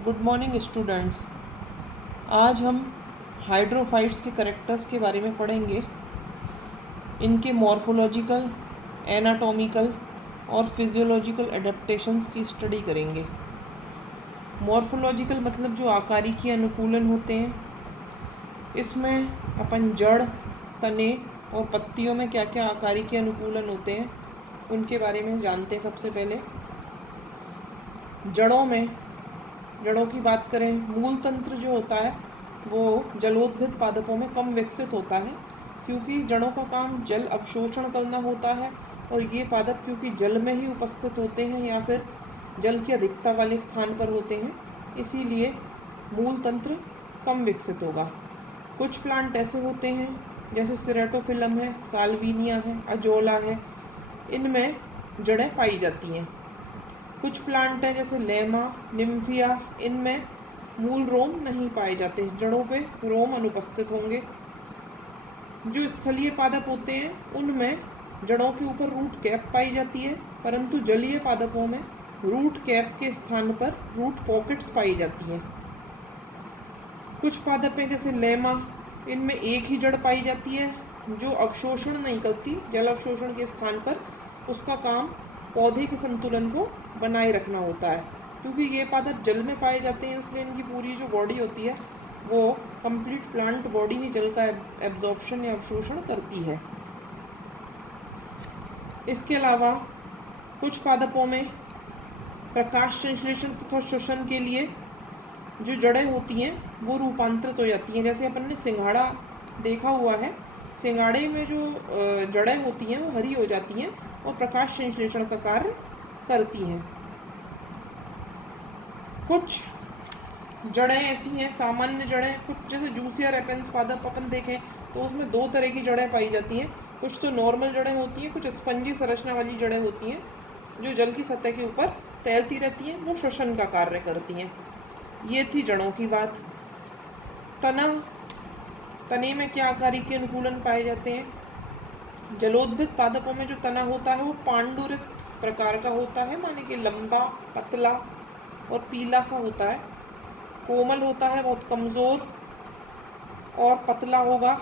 Good morning students. आज हम hydrophytes के करैक्टर्स के बारे में पढ़ेंगे। इनके मॉर्फोलॉजिकल, एनाटॉमिकल और फिजियोलॉजिकल एडेप्टेशंस की स्टडी करेंगे। मॉर्फोलॉजिकल मतलब जो आकारिकी अनुकूलन होते हैं। इसमें अपन जड़, तने और पत्तियों में क्या क्या आकारिकी अनुकूलन होते हैं उनके बारे में जानते हैं। सबसे पहले जड़ों की बात करें, मूल तंत्र जो होता है वो जलोद्भिद पादपों में कम विकसित होता है, क्योंकि जड़ों का काम जल अवशोषण करना होता है। और ये पादप क्योंकि जल में ही उपस्थित होते हैं या फिर जल की अधिकता वाले स्थान पर होते हैं, इसीलिए मूल तंत्र कम विकसित होगा। कुछ प्लांट ऐसे होते हैं जैसे सिरेटोफिलम है, साल्विनिया है, अजोला है, इनमें जड़ें पाई जाती हैं। कुछ प्लांट हैं जैसे लेमा, निम्फिया, इनमें मूल रोम नहीं पाए जाते, जड़ों पे रोम अनुपस्थित होंगे। जो स्थलीय पादप होते हैं उनमें जड़ों के ऊपर रूट कैप पाई जाती है, परंतु जलीय पादपों में रूट कैप के स्थान पर रूट पॉकेट्स पाई जाती हैं। कुछ पादप हैं जैसे लेमा, इनमें एक ही जड़ पाई जाती है जो अवशोषण नहीं करती। जल अवशोषण के स्थान पर उसका काम पौधे के संतुलन को बनाए रखना होता है। क्योंकि ये पादप जल में पाए जाते हैं, इसलिए इनकी पूरी जो बॉडी होती है वो कंप्लीट प्लांट बॉडी ही जल का एब्जॉर्प्शन या अवशोषण करती है। इसके अलावा कुछ पादपों में प्रकाश संश्लेषण तथा श्वसन के लिए जो जड़ें होती हैं वो रूपांतरित हो जाती हैं। जैसे अपन ने सिंघाड़ा देखा हुआ है, सिंघाड़े में जो जड़ें होती हैं वो हरी हो जाती हैं और प्रकाश संश्लेषण का कार्य करती हैं। कुछ जड़ें ऐसी हैं, सामान्य जड़ें, कुछ जैसे जूसिया रेपेंस पादप अपन देखें तो उसमें दो तरह की जड़ें पाई जाती हैं। कुछ तो नॉर्मल जड़ें होती हैं, कुछ स्पंजी संरचना वाली जड़ें होती हैं जो जल की सतह के ऊपर तैरती रहती हैं, वो श्वसन का कार्य करती हैं। ये थी जड़ों की बात। तने में क्या आकारिकी अनुकूलन पाए जाते हैं। जलोद्भिद पादपों में जो तना होता है वो पांडुरित प्रकार का होता है, माने कि लंबा, पतला और पीला सा होता है। कोमल होता है, बहुत कमज़ोर और पतला होगा।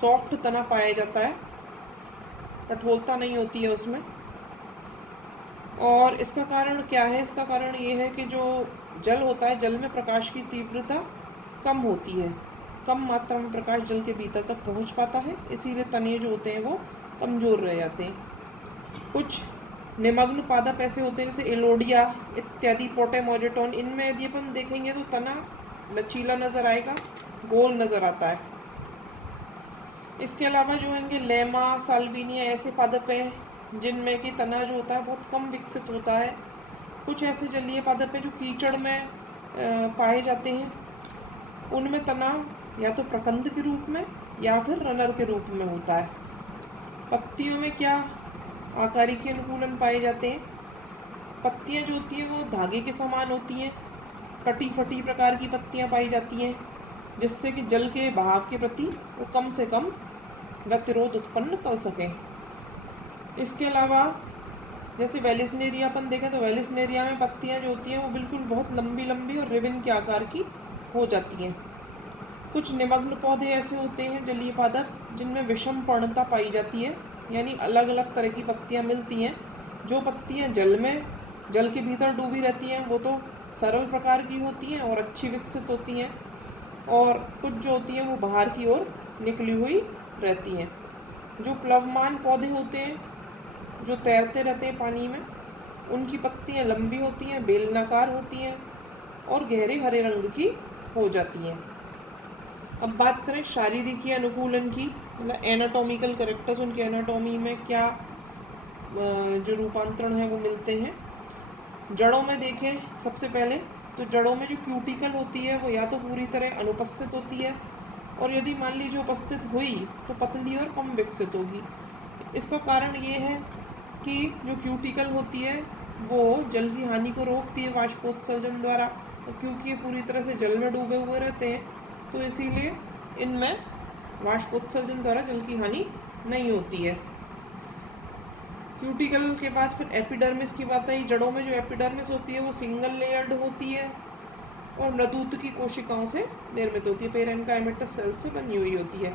सॉफ्ट तना पाया जाता है, कठोरता नहीं होती है उसमें। और इसका कारण क्या है? इसका कारण ये है कि जो जल होता है, जल में प्रकाश की तीव्रता कम होती है, कम मात्रा में प्रकाश जल के भीतर तक पहुंच पाता है, इसीलिए तने जो होते हैं वो कमज़ोर रह जाते हैं। कुछ निमग्न पादप ऐसे होते हैं जैसे एलोडिया इत्यादि, पोटेमोजेटोन, इनमें यदि अपन देखेंगे तो तना लचीला नज़र आएगा, गोल नज़र आता है। इसके अलावा जो होंगे लेमा, साल्विनिया, ऐसे पादप हैं जिनमें कि तना जो होता है बहुत कम विकसित होता है। कुछ ऐसे जलीय पादप हैं जो कीचड़ में पाए जाते हैं, उनमें तना या तो प्रकंद के रूप में या फिर रनर के रूप में होता है। पत्तियों में क्या आकारिकी अनुकूलन पाए जाते हैं। पत्तियां जो होती हैं वो धागे के समान होती हैं, कटी फटी प्रकार की पत्तियां पाई जाती हैं, जिससे कि जल के बहाव के प्रति वो कम से कम गतिरोध उत्पन्न कर सकें। इसके अलावा जैसे वेलिस्नेरिया अपन देखें तो वेलिस्नेरिया में पत्तियां जो होती हैं वो बिल्कुल बहुत लंबी लंबी और रिबन के आकार की हो जाती हैं। कुछ निमग्न पौधे ऐसे होते हैं जलीय पादप जिनमें विषम पर्णता पाई जाती है, यानी अलग अलग तरह की पत्तियां मिलती हैं। जो पत्तियां जल के भीतर डूबी रहती हैं वो तो सरल प्रकार की होती हैं और अच्छी विकसित होती हैं, और कुछ जो होती हैं वो बाहर की ओर निकली हुई रहती हैं। जो प्लवमान पौधे होते हैं जो तैरते रहते हैं पानी में, उनकी पत्तियां लंबी होती हैं, बेलनाकार होती हैं और गहरे हरे रंग की हो जाती हैं। अब बात करें शारीरिकी अनुकूलन की, मतलब एनाटॉमिकल कैरेक्टर्स, उनके एनाटॉमी में क्या जो रूपांतरण है वो मिलते हैं। जड़ों में देखें सबसे पहले तो जड़ों में जो क्यूटिकल होती है वो या तो पूरी तरह अनुपस्थित होती है, और यदि मान लीजिए उपस्थित हुई तो पतली और कम विकसित होगी। इसका कारण ये है कि जो क्यूटिकल होती है वो जल की हानि को रोकती है वाष्पोत्सर्जन द्वारा, और क्योंकि ये पूरी तरह से जल में डूबे हुए रहते हैं तो इसीलिए इनमें वाष्पोत्सर्जन द्वारा जल की हानि नहीं होती है। क्यूटिकल के बाद फिर एपिडर्मिस की बात आई। जड़ों में जो एपिडर्मिस होती है वो सिंगल लेयर्ड होती है, और मृदुत की कोशिकाओं से निर्मित होती है, पेरेन्काइमेटस सेल से बनी हुई होती है।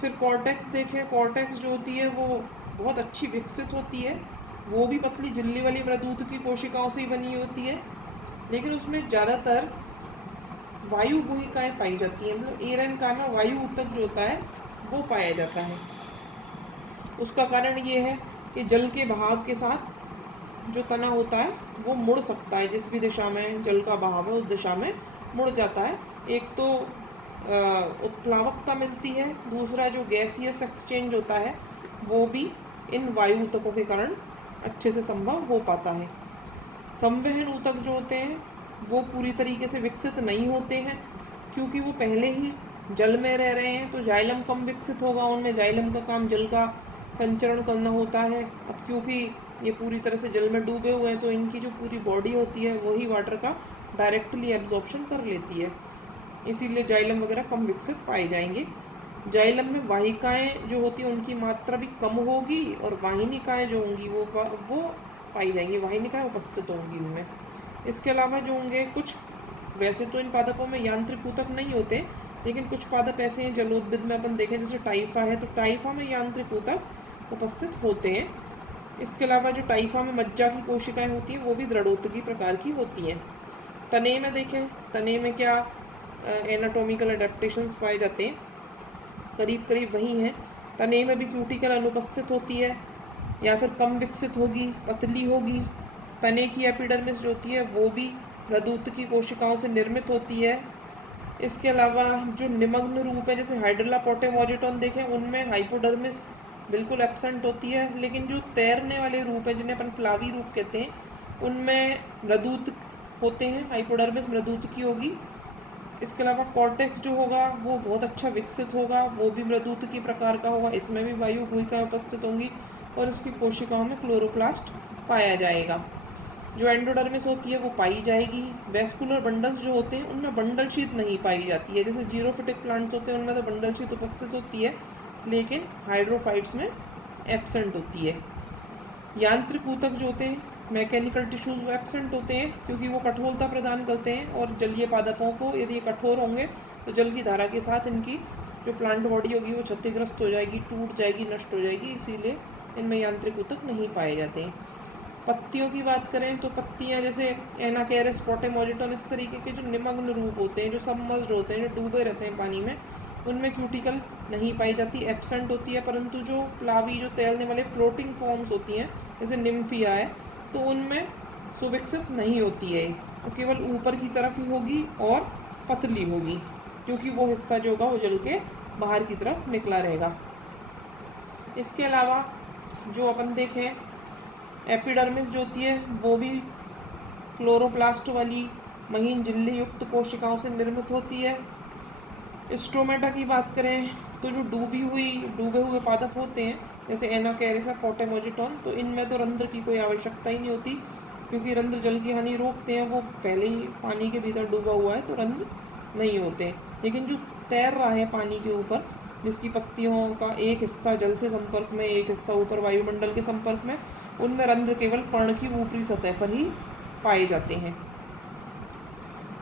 फिर कॉर्टेक्स देखें, कॉर्टेक्स जो होती है वो बहुत अच्छी विकसित होती है, वो भी पतली झिल्ली वाली मृदुत की कोशिकाओं से ही बनी होती है, लेकिन उसमें ज़्यादातर वायु गुहिकाएँ पाई जाती हैं, मतलब एरेनकाइमा वायु ऊतक जो होता है वो पाया जाता है। उसका कारण ये है कि जल के बहाव के साथ जो तना होता है वो मुड़ सकता है, जिस भी दिशा में जल का बहाव है उस दिशा में मुड़ जाता है। एक तो उत्प्लावकता मिलती है, दूसरा जो गैसियस एक्सचेंज होता है वो भी इन वायु ऊतकों के कारण अच्छे से संभव हो पाता है। संवहन ऊतक जो होते हैं वो पूरी तरीके से विकसित नहीं होते हैं, क्योंकि वो पहले ही जल में रह रहे हैं, तो जाइलम कम विकसित होगा उनमें। जाइलम का काम जल का संचरण करना होता है। अब क्योंकि ये पूरी तरह से जल में डूबे हुए हैं, तो इनकी जो पूरी बॉडी होती है वही वाटर का डायरेक्टली एब्जॉर्प्शन कर लेती है, इसीलिए जाइलम वगैरह कम विकसित पाए जाएंगे। जाइलम में वाहिकाएं जो होती हैं उनकी मात्रा भी कम होगी, और वाहिनिकाएं जो होंगी वो पाई जाएंगी, वाहिनिकाएं उपस्थित होंगी उनमें। इसके अलावा जो होंगे कुछ, वैसे तो इन पादपों में यांत्रिक ऊतक नहीं होते, लेकिन कुछ पादप ऐसे हैं जलोद्भिद में अपन देखें, जैसे टाइफा है, तो टाइफा में यांत्रिक ऊतक उपस्थित होते हैं। इसके अलावा जो टाइफा में मज्जा की कोशिकाएं होती हैं वो भी दृढ़ोत्तकी प्रकार की होती हैं। तने में देखें, तने में क्या एनाटॉमिकल अडेप्टेशंस पाए जाते हैं, करीब करीब वही हैं। तने में भी क्यूटिकल अनुपस्थित होती है, या फिर कम विकसित होगी, पतली होगी। तने की एपिडर्मिस जो होती है वो भी मृदुत की कोशिकाओं से निर्मित होती है। इसके अलावा जो निमग्न रूप है, जैसे हाइड्रोला पोटेमोजिटॉन देखें, उनमें हाइपोडर्मिस बिल्कुल एब्सेंट होती है, लेकिन जो तैरने वाले रूप है जिन्हें अपन प्लावी रूप कहते हैं, उनमें मृदुत होते हैं, हाइपोडर्मिस मृदुत की होगी। इसके अलावा कॉर्टेक्स जो होगा वो बहुत अच्छा विकसित होगा, वो भी मृदुत की प्रकार का होगा, इसमें भी वायु गुहिकाएं उपस्थित होंगी, और इसकी कोशिकाओं में क्लोरोप्लास्ट पाया जाएगा। जो एंडोडर्मिस होती है वो पाई जाएगी। वेस्कुलर बंडल्स जो होते हैं उनमें बंडल शीत नहीं पाई जाती है, जैसे जीरोफिटिक प्लांट्स होते हैं उनमें तो बंडल शीत उपस्थित होती है, लेकिन हाइड्रोफाइट्स में एब्सेंट होती है। यांत्रिक ऊतक जो होते हैं, मैकेनिकल टिश्यूज, वो एब्सेंट होते हैं, क्योंकि वो कठोरता प्रदान करते हैं, और जलीय पादपों को यदि ये कठोर होंगे तो जल की धारा के साथ इनकी जो प्लांट बॉडी होगी वो क्षतिग्रस्त हो जाएगी, टूट जाएगी, नष्ट हो जाएगी, इसीलिए इनमें यांत्रिक ऊतक नहीं पाए जाते हैं। पत्तियों की बात करें तो पत्तियां जैसे एनाकेरस, पोटेमोजिटॉन, इस तरीके के जो निमग्न रूप होते हैं, जो सबमर्ज्ड होते हैं, जो डूबे रहते हैं पानी में, उनमें क्यूटिकल नहीं पाई जाती, एब्सेंट होती है। परंतु जो प्लावी, जो तैरने वाले फ्लोटिंग फॉर्म्स होती हैं, जैसे निम्फिया है, तो उनमें सुविकसित नहीं होती है, तो केवल ऊपर की तरफ ही होगी और पतली होगी, क्योंकि वो हिस्सा जो होगा वो जल के बाहर की तरफ निकला रहेगा। इसके अलावा जो अपन देखें, एपिडर्मिस जो होती है वो भी क्लोरोप्लास्ट वाली महीन झिल्ली युक्त कोशिकाओं से निर्मित होती है। स्ट्रोमेटा की बात करें तो जो डूबे हुए पादप होते हैं, जैसे एनाकैरिसा, पोटेमोजिटॉन, तो इनमें तो रंध्र की कोई आवश्यकता ही नहीं होती, क्योंकि रंध्र जल की हानि रोकते हैं, वो पहले ही पानी के भीतर डूबा हुआ है, तो रंध्र नहीं होते। लेकिन जो तैर रहा है पानी के ऊपर, जिसकी पत्तियों का एक हिस्सा जल से संपर्क में, एक हिस्सा ऊपर वायुमंडल के संपर्क में, उनमें रंध्र केवल पर्ण की ऊपरी सतह पर ही पाए जाते हैं।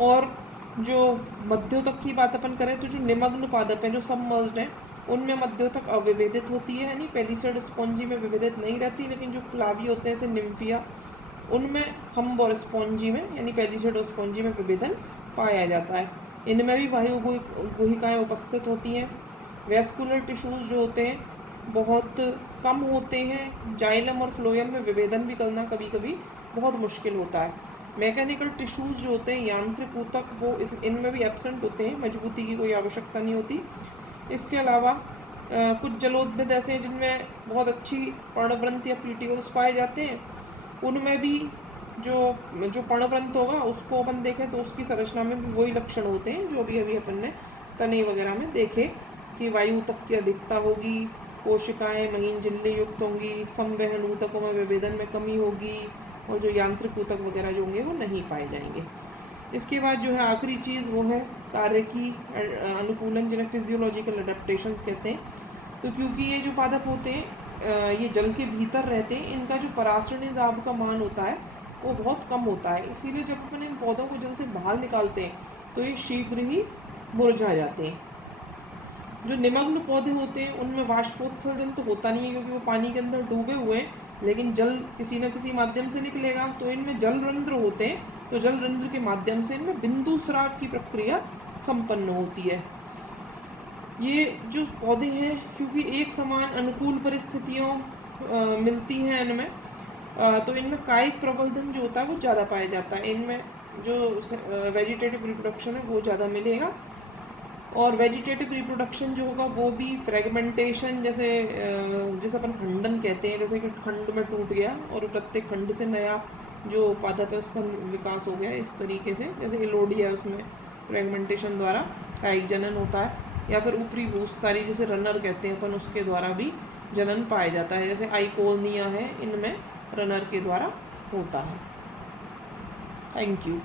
और जो मध्योतक की बात अपन करें तो जो निमग्न पादप हैं, जो सबमर्ज्ड हैं, उनमें मध्योतक अविभेदित होती है, यानी पेलिसेड स्पॉन्जी में विभेदित नहीं रहती, लेकिन जो प्लावी होते हैं जैसे निम्फिया, उनमें हम्ब और स्पॉन्जी में, यानी पेलिसेड और स्पॉन्जी में विभेदन पाया जाता है। इनमें भी वायु गुहिकाएँ उपस्थित होती हैं। वेस्कुलर टिश्यूज जो होते हैं बहुत कम होते हैं, जाइलम और फ्लोएम में विभेदन भी करना कभी कभी बहुत मुश्किल होता है। मैकेनिकल टिश्यूज जो होते हैं, यांत्रिक ऊतक, वो इनमें भी एब्सेंट होते हैं, मजबूती की कोई आवश्यकता नहीं होती। इसके अलावा कुछ जलोद्भिद ऐसे हैं जिनमें बहुत अच्छी पर्णवृंत या पीटियोल्स पाए जाते हैं, उनमें भी जो पर्णवृंत होगा उसको अपन देखें तो उसकी संरचना में भी वही लक्षण होते हैं जो अभी अपन ने तने वगैरह में देखे, कि वायु ऊतक की अधिकता होगी, कोशिकाएं महीन झिल्ली युक्त होंगी, संवहन ऊतकों में विभेदन में कमी होगी, और जो यांत्रिक ऊतक वगैरह जो होंगे वो नहीं पाए जाएंगे। इसके बाद जो है आखिरी चीज़ वो है कार्य की अनुकूलन, जिन्हें फिजियोलॉजिकल अडेप्टेशंस कहते हैं। तो क्योंकि ये जो पादप होते हैं ये जल के भीतर रहते हैं, इनका जो परासरणी दाब का मान होता है वो बहुत कम होता है। इसीलिए जब अपन इन पौधों को जल से बाहर निकालते हैं तो ये शीघ्र ही मुरझा जाते हैं। जो निमग्न पौधे होते हैं उनमें वाष्पोत्सर्जन तो होता नहीं है क्योंकि वो पानी के अंदर डूबे हुए हैं, लेकिन जल किसी न किसी माध्यम से निकलेगा। तो इनमें जल रंध्र होते हैं, तो जल रंध्र के माध्यम से इनमें बिंदु स्राव की प्रक्रिया संपन्न होती है। ये जो पौधे हैं क्योंकि एक समान अनुकूल परिस्थितियों मिलती हैं इनमें, तो इनमें कायिक प्रवर्धन जो होता है वो ज़्यादा पाया जाता है। इनमें जो वेजिटेटिव रिप्रोडक्शन है वो ज़्यादा मिलेगा। और वेजिटेटिव रिप्रोडक्शन जो होगा वो भी फ्रेगमेंटेशन, जैसे अपन खंडन कहते हैं, जैसे कि खंड में टूट गया और प्रत्येक खंड से नया जो पादप है उसका विकास हो गया, इस तरीके से। जैसे एलोडिया है उसमें फ्रेगमेंटेशन द्वारा कायिक जनन होता है, या फिर ऊपरी भूस्थारी जैसे रनर कहते हैं अपन, उसके द्वारा भी जनन पाया जाता है। जैसे आइकोनिया है, इनमें रनर के द्वारा होता है। Thank you.